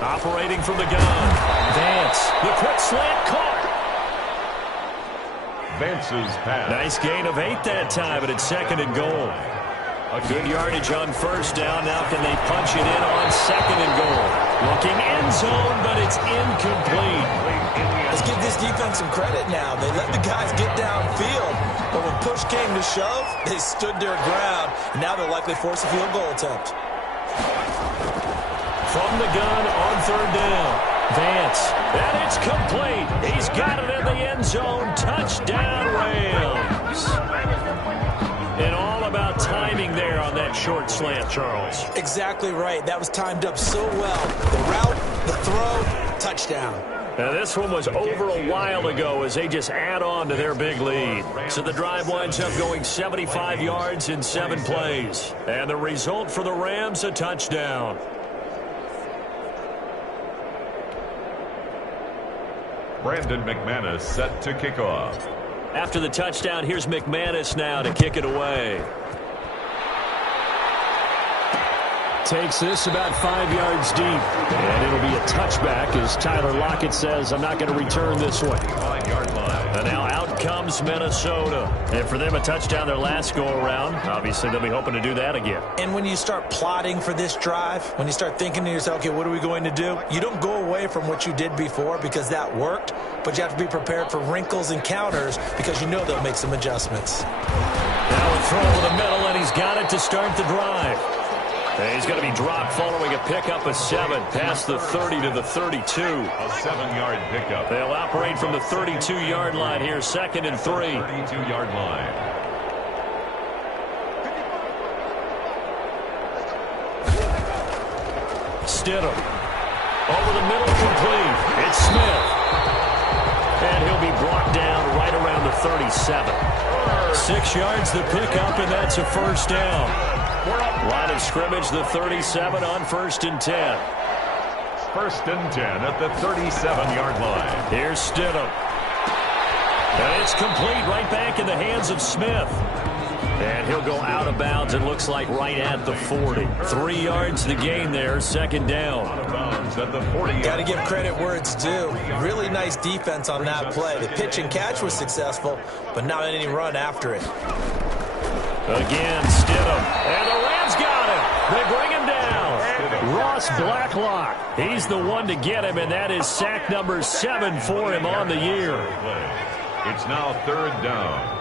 Operating from the gun. Vance. The quick slant caught. Vance's pass. Nice gain of 8 that time, but it's 2nd and goal. A good yardage on first down. Now can they punch it in on 2nd and goal? Looking end zone, but it's incomplete. Let's give this defense some credit now. They let the guys get downfield, but when push came to shove, they stood their ground, and now they'll likely force a field goal attempt. From the gun on 3rd down. Vance. And it's complete. He's got it in the end zone. Touchdown, Rams. And all about timing there on that short slant, Charles. Exactly right. That was timed up so well. The route, the throw, touchdown. Now, this one was over a while ago as they just add on to their big lead. So the drive winds up going 75 yards in 7 plays. And the result for the Rams, a touchdown. Brandon McManus set to kick off. After the touchdown, here's McManus now to kick it away. Takes this about 5 yards deep. And it'll be a touchback as Tyler Lockett says, I'm not going to return this one. 5-yard line. And now out comes Minnesota. And for them, a touchdown their last go-around. Obviously, they'll be hoping to do that again. And when you start plotting for this drive, when you start thinking to yourself, okay, what are we going to do? You don't go away from what you did before because that worked, but you have to be prepared for wrinkles and counters because you know they'll make some adjustments. Now a throw over the middle, and he's got it to start the drive. And he's going to be dropped following a pickup of 7 past the 30 to the 32. A 7-yard pickup. They'll operate from the 32-yard line here, 2nd and 3. 32-yard line. Stidham. Over the middle, complete. It's Smith. And he'll be brought down right around the 37. 6 yards the pickup, and that's a first down. Line of scrimmage, the 37 on 1st and 10. 1st and 10 at the 37-yard line. Here's Stidham. And it's complete right back in the hands of Smith. And he'll go out of bounds, it looks like right at the 40. 3 yards the gain there, 2nd down. Out of bounds at the 40. Got to give credit where it's due. Really nice defense on that play. The pitch and catch was successful, but not any run after it. Again, Stidham. And the Rams got him. They bring him down. Ross Blacklock. He's the one to get him, and that is sack number 7 for him on the year. It's now 3rd down.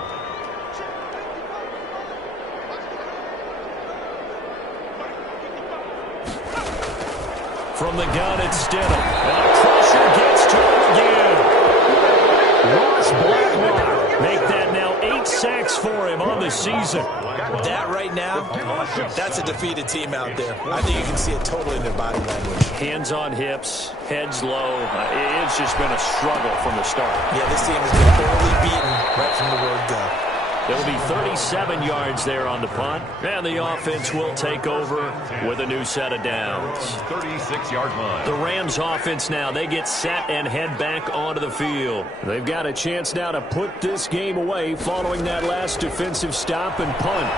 From the gun, it's Stidham. And the pressure gets to him again. Ross Blacklock. Make that now 8 sacks for him on the season. That right now, that's a defeated team out there. I think you can see it totally in their body language. Hands on hips, heads low. It's just been a struggle from the start. Yeah, this team has been thoroughly beaten right from the word go. It'll be 37 yards there on the punt. And the offense will take over with a new set of downs. 36-yard line. The Rams offense now, they get set and head back onto the field. They've got a chance now to put this game away following that last defensive stop and punt.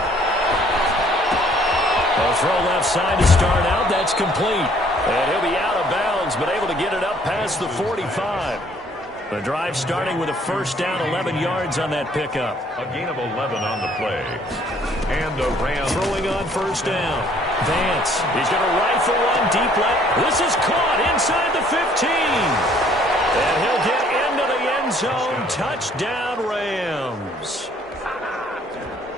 A throw left side to start out. That's complete. And he'll be out of bounds, but able to get it up past the 45. The drive starting with a first down, 11 yards on that pickup. A gain of 11 on the play. And a Ram throwing on first down. Vance, he's going to rifle one deep left. This is caught inside the 15. And he'll get into the end zone. Touchdown, Rams.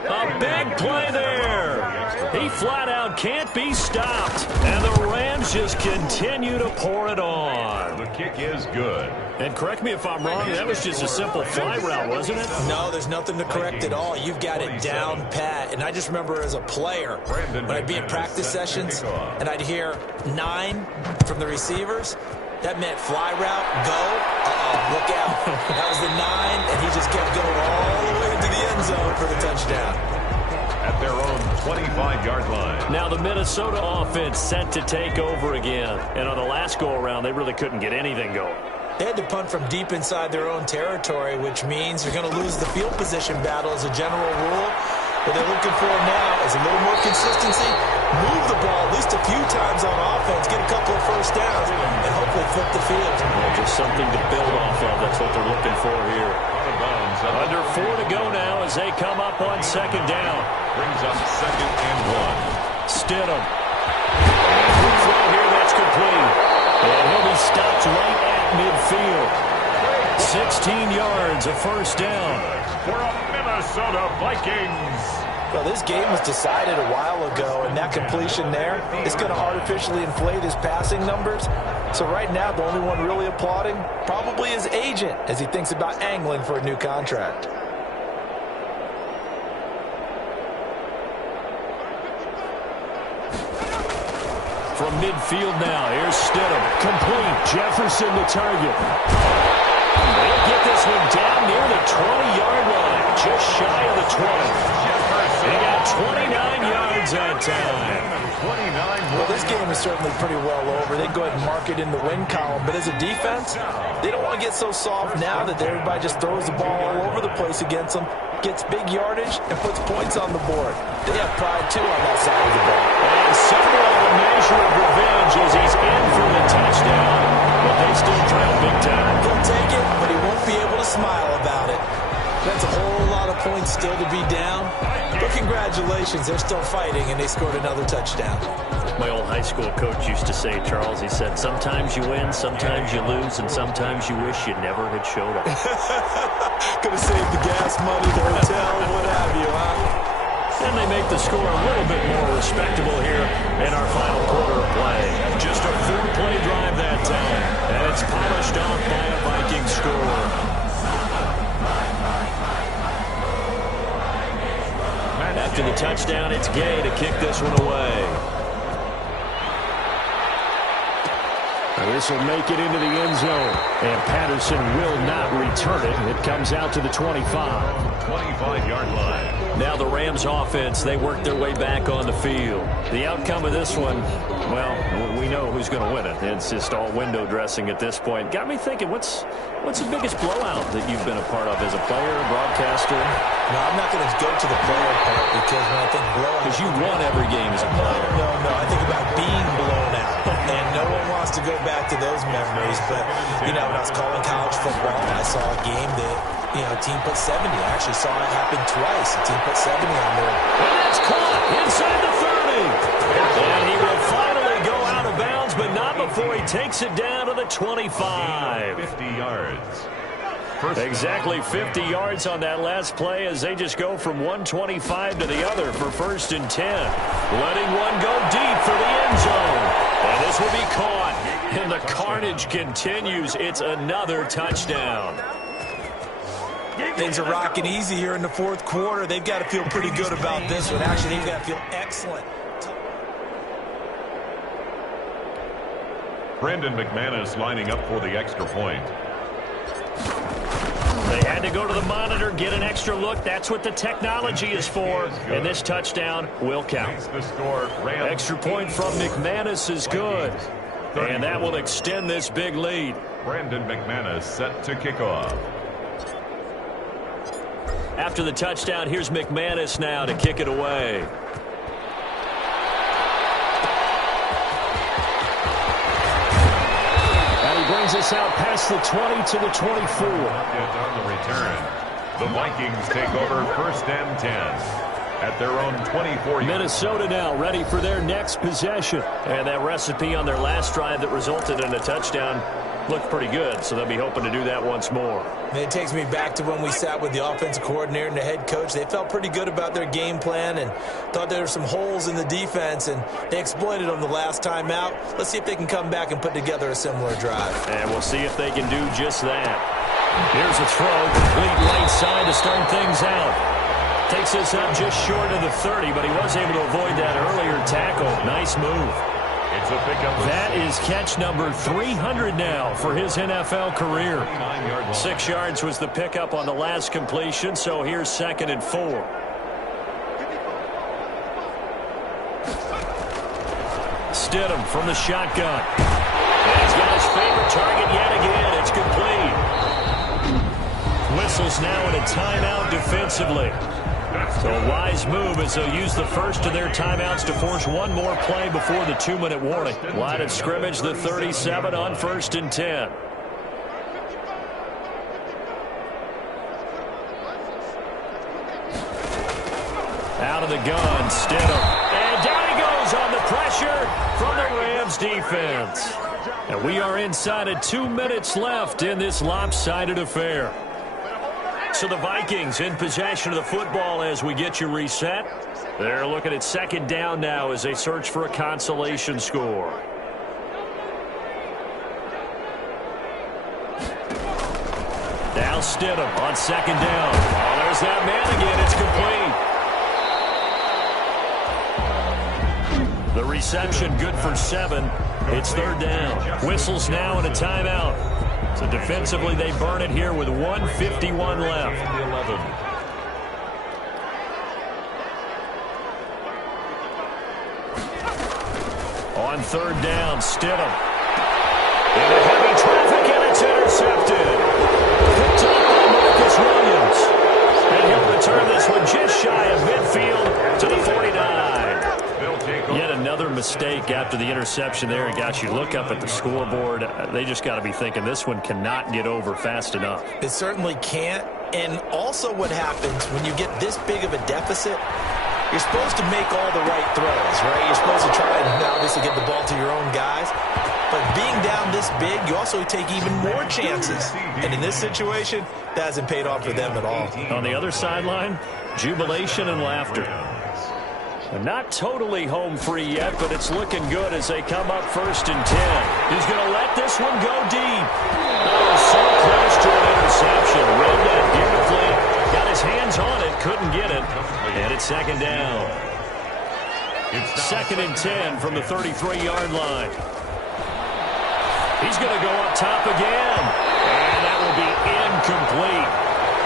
A big play there. He flat out can't be stopped. And the Rams just continue to pour it on. The kick is good. And correct me if I'm wrong, that was just a simple fly route, wasn't it? No, there's nothing to correct at all. You've got it down pat. And I just remember as a player, when I'd be in practice sessions and I'd hear 9 from the receivers, that meant fly route, go, look out. That was the 9, and he just kept going all the way into the end zone for the touchdown. At their own 25-yard line. Now the Minnesota offense set to take over again. And on the last go-around, they really couldn't get anything going. They had to punt from deep inside their own territory, which means you're going to lose the field position battle as a general rule. What they're looking for now is a little more consistency, move the ball at least a few times on offense, get a couple of first downs, and hopefully flip the field. Well, just something to build off of. That's what they're looking for here. Under 4 to go now as they come up on 2nd down. Brings up 2nd and 1. Stidham. And throw here, that's complete. And he'll be stopped right at midfield. 16 yards, a first down. For a Minnesota Vikings. Well, this game was decided a while ago, and that completion there is going to artificially inflate his passing numbers. So right now, the only one really applauding probably his agent as he thinks about angling for a new contract. From midfield now, here's Stidham. Complete. Jefferson the target. They'll get this one down near the 20-yard line, just shy of the 20. They got 29 yards that time. Well, this game is certainly pretty well over. They go ahead and mark it in the win column. But as a defense, they don't want to get so soft now that everybody just throws the ball all over the place against them, gets big yardage, and puts points on the board. They have pride, too, on that side of the ball. And somewhat of a measure of revenge as he's in for the touchdown. But they still trail big time. He'll take it, but he won't be able to smile about it. That's a whole lot of points still to be down. But congratulations, they're still fighting, and they scored another touchdown. My old high school coach used to say, Charles, he said, sometimes you win, sometimes you lose, and sometimes you wish you never had showed up. Could have saved the gas money, the hotel, what have you, huh? And they make the score a little bit more respectable here in our final quarter of play. Just a 4-play drive that time, and it's polished off by a Viking score. After the touchdown, it's Gay to kick this one away. This will make it into the end zone. And Patterson will not return it. It comes out to the 25. 25-yard line. Now the Rams offense, they work their way back on the field. The outcome of this one, well, we know who's going to win it. It's just all window dressing at this point. Got me thinking, what's the biggest blowout that you've been a part of as a player, broadcaster? No, I'm not going to go to the player part because when I think blowout... Because you won every game as a player. No. I think about being blown out. And no one wants to go back to those memories. But, you know, when I was calling college football, I saw a game that, you know, a team put 70. I actually saw it happen twice. A team put 70 on there. And that's caught inside the 30. And he will finally go out of bounds, but not before he takes it down to the 25. 50 yards. Exactly 50 yards on that last play as they just go from 125 to the other for 1st and 10. Letting one go deep for the end zone. And this will be caught. And the carnage continues. It's another touchdown. Things are rocking easy here in the fourth quarter. They've got to feel pretty good about this one. Actually, they've got to feel excellent. Brandon McManus lining up for the extra point. They had to go to the monitor, get an extra look. That's what the technology is for. And this touchdown will count. Extra point from McManus is good. And that will extend this big lead. Brandon McManus set to kick off. After the touchdown, here's McManus now to kick it away. And he brings us out past the 20 to the 24. On the return, the Vikings take over 1st and 10 at their own 24. Minnesota now ready for their next possession. And that recipe on their last drive that resulted in a touchdown looked pretty good, so they'll be hoping to do that once more. And it takes me back to when we sat with the offensive coordinator and the head coach. They felt pretty good about their game plan and thought there were some holes in the defense, and they exploited them the last time out. Let's see if they can come back and put together a similar drive. And we'll see if they can do just that. Here's a throw, complete right side to start things out. Takes us up just short of the 30, but he was able to avoid that earlier tackle. Nice move. It's a pickup. That is catch number 300 now for his NFL career. 6 yards was the pickup on the last completion, so here's 2nd and 4. Stidham from the shotgun. And he's got his favorite target yet again. It's complete. Whistles now in a timeout defensively. So a wise move as they'll use the first of their timeouts to force one more play before the 2-minute warning. Line of scrimmage, the 37 on 1st and 10. Out of the gun, Stidham. And down he goes on the pressure from the Rams defense. And we are inside of 2 minutes left in this lopsided affair. So the Vikings in possession of the football as we get you reset. They're looking at 2nd down now as they search for a consolation score. Now Stidham on 2nd down. Oh, there's that man again. It's complete. The reception good for 7. It's third down. Whistles now and a timeout. So defensively they burn it here with 1:51 left. On third down, Stidham. Into heavy traffic, and it's intercepted. Picked up by Marcus Williams. And he'll return this one just shy of midfield to the 49. Yet another mistake after the interception there. And gosh, you look up at the scoreboard, they just got to be thinking this one cannot get over fast enough. It certainly can't. And also what happens when you get this big of a deficit, you're supposed to make all the right throws, right? You're supposed to try and obviously get the ball to your own guys. But being down this big, you also take even more chances. And in this situation, that hasn't paid off for them at all. On the other sideline, jubilation and laughter. Not totally home free yet, but it's looking good as they come up 1st and 10. He's going to let this one go deep. Oh, so close to an interception. Read that beautifully. Got his hands on it, couldn't get it. And it's 2nd down. 2nd and 10 from the 33-yard line. He's going to go up top again. And that will be incomplete.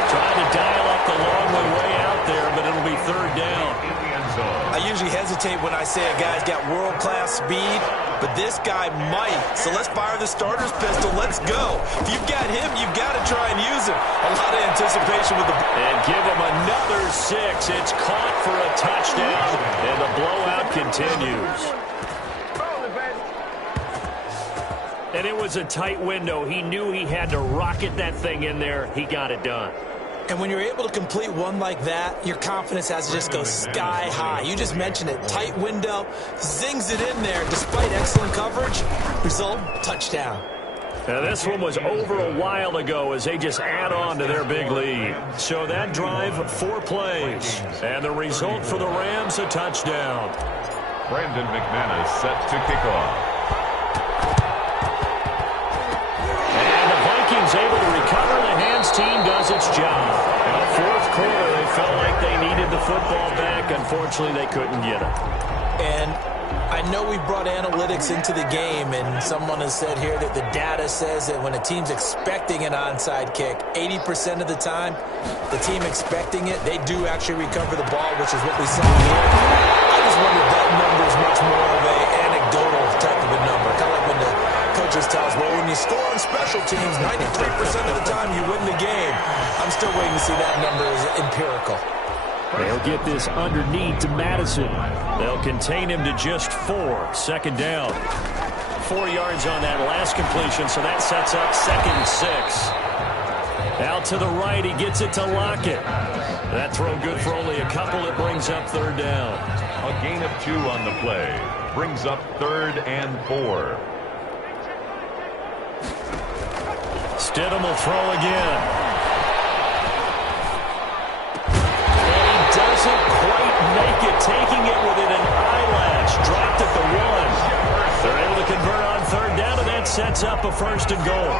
Trying to dial up the long way out there, but it'll be 3rd down. I usually hesitate when I say a guy's got world-class speed, but this guy might. So let's fire the starter's pistol. Let's go. If you've got him, you've got to try and use him. A lot of anticipation with the... And give him another 6. It's caught for a touchdown, and the blowout continues. And it was a tight window. He knew he had to rocket that thing in there. He got it done. And when you're able to complete one like that, your confidence has to just go sky high. You just mentioned it. Tight window, zings it in there despite excellent coverage. Result, touchdown. Now this one was over a while ago as they just add on to their big lead. So that drive, 4 plays. And the result for the Rams, a touchdown. Brandon McManus set to kick off. Vikings able to recover. The hands team does its job. In the 4th quarter, they felt like they needed the football back. Unfortunately, they couldn't get it. And I know we brought analytics into the game, and someone has said here that the data says that when a team's expecting an onside kick, 80% of the time, the team expecting it, they do actually recover the ball, which is what we saw here. I just wonder if that number is much more of an anecdotal type of a number. Kind of like when the coaches tell us, well, when you score on special teams, 93% of the time you win the game. I'm still waiting to see that number as empirical. They'll get this underneath to Madison. They'll contain him to just 4. 2nd down. 4 yards on that last completion, so that sets up 2nd and 6. Out to the right, he gets it to Lockett. That throw good for only a couple. It brings up 3rd down. A gain of 2 on the play. Brings up 3rd and 4. Stidham will throw again. And he doesn't quite make it, taking it within an eyelash. Dropped at the 1. They're able to convert on 3rd down, and that sets up a 1st and goal.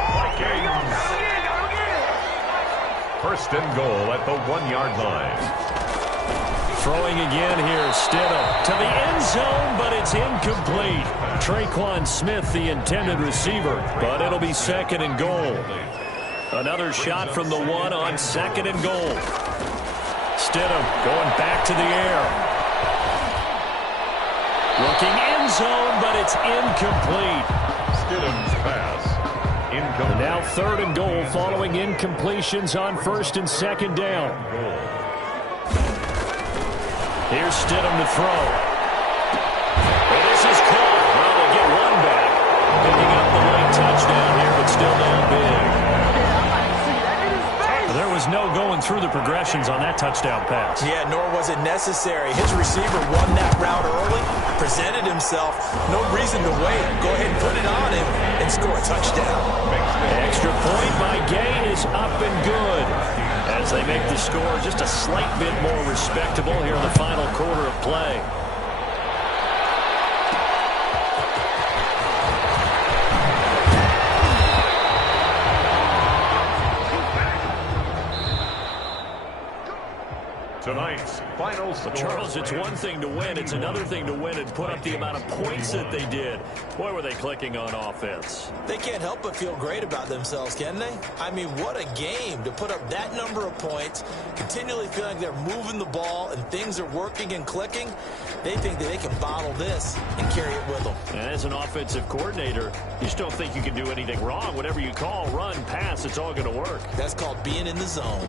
1st and goal at the 1-yard line. Throwing again here, Stidham to the end zone, but it's incomplete. Traquan Smith, the intended receiver, but it'll be 2nd and goal. Another shot from the 1 on 2nd and goal. Stidham going back to the air. Looking end zone, but it's incomplete. Stidham's pass, incomplete. Now 3rd and goal following incompletions on 1st and 2nd down. Here's Stidham to throw. And this is caught. Well, they get one back. Picking up the late touchdown here, but still down big. There was no going through the progressions on that touchdown pass. Yeah, nor was it necessary. His receiver won that route early, presented himself. No reason to wait. Go ahead and put it on him and score a touchdown. Extra point by Gay is up and good. As they make the score just a slight bit more respectable here in the final quarter of play. Tonight's final score. Charles, it's one thing to win. It's another thing to win and put up the amount of points that they did. Boy, were they clicking on offense. They can't help but feel great about themselves, can they? I mean, what a game to put up that number of points, continually feeling they're moving the ball and things are working and clicking. They think that they can bottle this and carry it with them. And as an offensive coordinator, you just don't think you can do anything wrong. Whatever you call, run, pass, it's all going to work. That's called being in the zone.